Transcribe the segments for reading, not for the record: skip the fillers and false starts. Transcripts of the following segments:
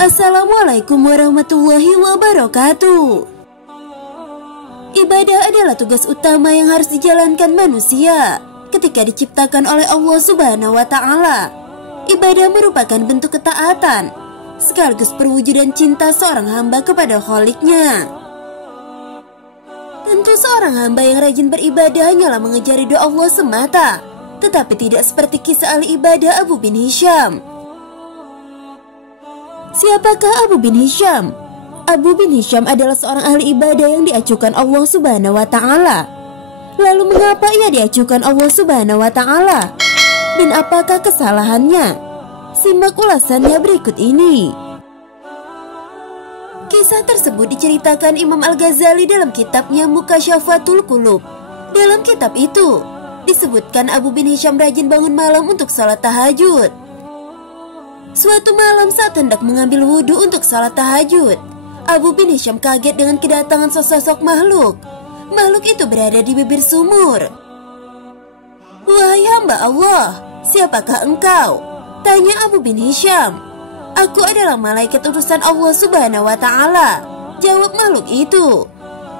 Assalamualaikum warahmatullahi wabarakatuh. Ibadah adalah tugas utama yang harus dijalankan manusia ketika diciptakan oleh Allah Subhanahu wa Ta'ala. Ibadah merupakan bentuk ketaatan sekaligus perwujudan cinta seorang hamba kepada Khalik-Nya. Tentu seorang hamba yang rajin beribadah hanyalah mengejar ridho Allah semata, tetapi tidak seperti kisah ahli ibadah Abu bin Hisham. Siapakah Abu bin Hisham? Abu bin Hisham adalah seorang ahli ibadah yang diacuhkan Allah Subhanahu wa Ta'ala. Lalu mengapa ia diacuhkan Allah Subhanahu wa Ta'ala? Dan apakah kesalahannya? Simak ulasannya berikut ini. Kisah tersebut diceritakan Imam Al-Ghazali dalam kitabnya Mukasyafatul Qulub. Dalam kitab itu disebutkan Abu bin Hisham rajin bangun malam untuk salat tahajud. Suatu malam saat hendak mengambil wudhu untuk salat tahajud, Abu bin Hisham kaget dengan kedatangan sesosok makhluk. Makhluk itu berada di bibir sumur. "Wahai hamba Allah, siapakah engkau?" tanya Abu bin Hisham. "Aku adalah malaikat utusan Allah Subhanahu wa Ta'ala," jawab makhluk itu.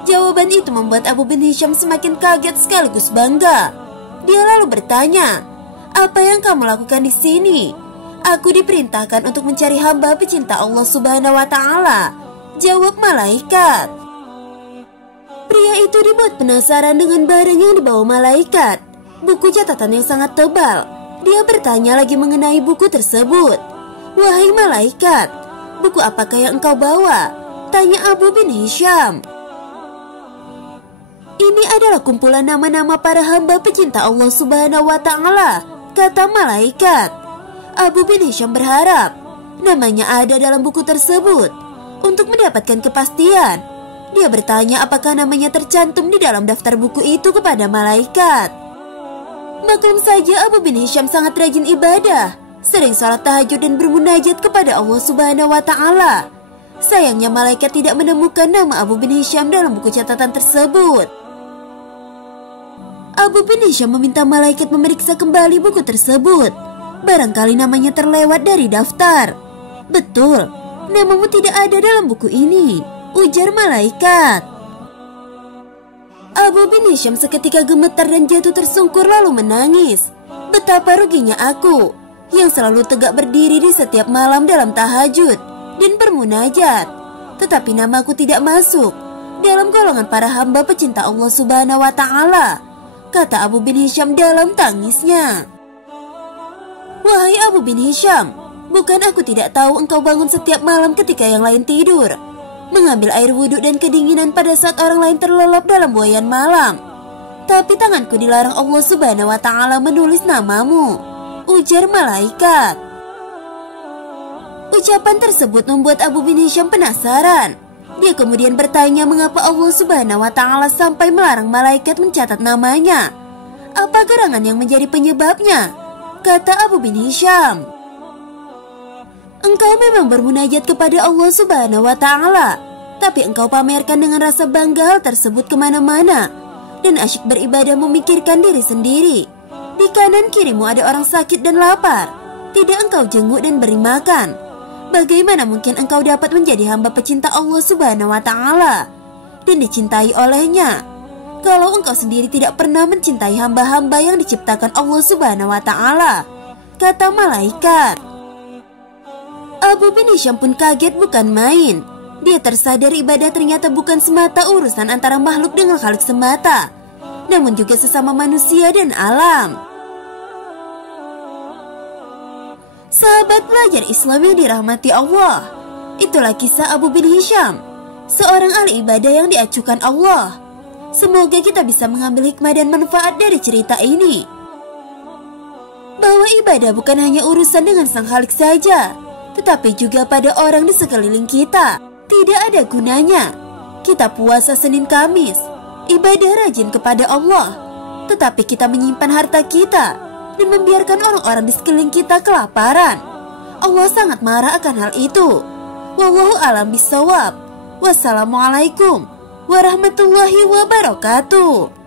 Jawaban itu membuat Abu bin Hisham semakin kaget sekaligus bangga. Dia lalu bertanya, "Apa yang kamu lakukan di sini?" "Aku diperintahkan untuk mencari hamba pecinta Allah Subhanahu wa Ta'ala," jawab malaikat. Pria itu dibuat penasaran dengan barang yang dibawa malaikat, buku catatan yang sangat tebal. Dia bertanya lagi mengenai buku tersebut. "Wahai malaikat, buku apakah yang engkau bawa?" tanya Abu bin Hisham. "Ini adalah kumpulan nama-nama para hamba pecinta Allah Subhanahu wa Ta'ala," kata malaikat. Abu bin Hisham berharap namanya ada dalam buku tersebut. Untuk mendapatkan kepastian, dia bertanya apakah namanya tercantum di dalam daftar buku itu kepada malaikat. Maklum saja Abu bin Hisham sangat rajin ibadah, sering salat tahajud dan bermunajat kepada Allah Subhanahu wa Ta'ala. Sayangnya malaikat tidak menemukan nama Abu bin Hisham dalam buku catatan tersebut. Abu bin Hisham meminta malaikat memeriksa kembali buku tersebut. Barangkali namanya terlewat dari daftar. "Betul, namamu tidak ada dalam buku ini," ujar malaikat. Abu bin Hisham seketika gemetar dan jatuh tersungkur lalu menangis. "Betapa ruginya aku yang selalu tegak berdiri di setiap malam dalam tahajud dan bermunajat, tetapi namaku tidak masuk dalam golongan para hamba pecinta Allah Subhanahu wa Ta'ala," kata Abu bin Hisham dalam tangisnya. "Wahai Abu bin Hisham, bukan aku tidak tahu engkau bangun setiap malam ketika yang lain tidur, mengambil air wudhu dan kedinginan pada saat orang lain terlelap dalam buayan malam. Tapi tanganku dilarang Allah Subhanahu wa Ta'ala menulis namamu," ujar malaikat. Ucapan tersebut membuat Abu bin Hisham penasaran. Dia kemudian bertanya mengapa Allah Subhanahu wa Ta'ala sampai melarang malaikat mencatat namanya. Apa gerangan yang menjadi penyebabnya? Kata Abu bin Hisham, "Engkau memang bermunajat kepada Allah Subhanahu wa Ta'ala, tapi engkau pamerkan dengan rasa bangga hal tersebut kemana-mana dan asyik beribadah memikirkan diri sendiri. Di kanan kirimu ada orang sakit dan lapar, tidak engkau jenguk dan beri makan. Bagaimana mungkin engkau dapat menjadi hamba pecinta Allah Subhanahu wa Ta'ala dan dicintai olehnya kalau engkau sendiri tidak pernah mencintai hamba-hamba yang diciptakan Allah Subhanahu wa Ta'ala," kata malaikat. Abu bin Hisham pun kaget bukan main. Dia tersadar ibadah ternyata bukan semata urusan antara makhluk dengan Khalik semata, namun juga sesama manusia dan alam. Sahabat belajar Islam yang dirahmati Allah, itulah kisah Abu bin Hisham, seorang ahli ibadah yang diacuhkan Allah. Semoga kita bisa mengambil hikmah dan manfaat dari cerita ini, bahwa ibadah bukan hanya urusan dengan Sang Khalik saja, tetapi juga pada orang di sekeliling kita. Tidak ada gunanya kita puasa Senin Kamis, ibadah rajin kepada Allah, tetapi kita menyimpan harta kita dan membiarkan orang-orang di sekeliling kita kelaparan. Allah sangat marah akan hal itu. Wallahu a'lam bishawab. Wassalamualaikum warahmatullahi wabarakatuh.